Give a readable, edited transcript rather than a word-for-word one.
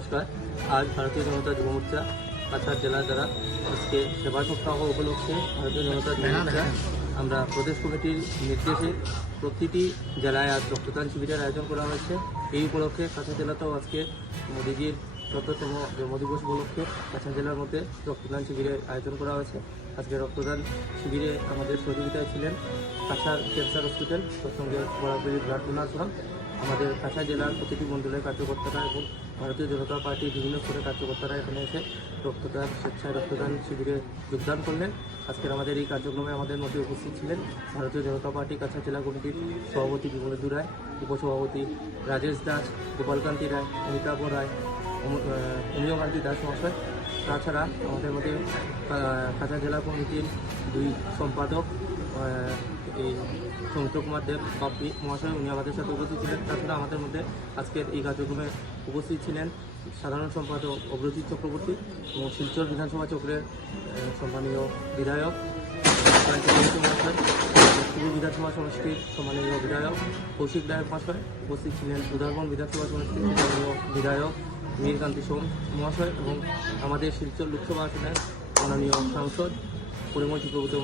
নমস্কার। আজ ভারতীয় জনতা যুব মোর্চা কাছাড় জেলা দ্বারা আজকে সেবা সপ্তাহ উপলক্ষে ভারতীয় জনতা যুব মোর্চা আমরা প্রদেশ কমিটির নির্দেশে প্রতিটি জেলায় আজ রক্তদান শিবিরের আয়োজন করা হয়েছে। এই উপলক্ষে কাছাড় জেলাতেও আজকে মোদীজির ১৭তম জন্মদিবস উপলক্ষে কাছাড় জেলার মধ্যে রক্তদান শিবিরের আয়োজন করা হয়েছে। আজকে রক্তদান শিবিরে আমাদের সহযোগিতায় ছিলেন কাছাড় ক্যান্সার হসপিটাল, তার সঙ্গে বরাবরই ব্লাড ডোনার, আমাদের কাছাড় জেলার প্রতিটি মণ্ডলের কার্যকর্তারা এবং ভারতীয় জনতা পার্টির বিভিন্ন স্তরের কার্যকর্তারা এখানে এসে রক্তদান স্বেচ্ছায় রক্তদান শিবিরে যোগদান করলেন। আজকের আমাদের এই কার্যক্রমে আমাদের মধ্যে উপস্থিত ছিলেন ভারতীয় জনতা পার্টি কাছাড় জেলা কমিটির সভাপতি বিমলেন্দু রায়, উপসভাপতি রাজেশ দাস, গোপালকান্তি রায়, অমিতাভ রায়, অমিয়কান্তি দাস মহাশয়। তাছাড়া আমাদের মধ্যে কাছাড় জেলা কমিটির 2 সম্পাদক এই সৌমিত্র কুমার দেব বাপ্পি মহাশয়, উনি আমাদের সাথে উপস্থিত ছিলেন। তাছাড়া আমাদের মধ্যে আজকের এই কার্যক্রমে উপস্থিত ছিলেন সাধারণ সম্পাদক অগ্রজিৎ চক্রবর্তী এবং শিলচর বিধানসভা চক্রের সম্মানীয় বিধায়ক মহাশয়, পূর্ব বিধানসভা সমষ্টির সম্মানীয় বিধায়ক কৌশিক নায়ক মহাশয়, উপস্থিত ছিলেন উদারবন বিধানসভা সমষ্টির সম্মানীয় বিধায়ক মীরকান্তি সোম মহাশয় এবং আমাদের শিলচর লোকসভা আসনের মাননীয় সাংসদ পরিমল চক্রবর্তী।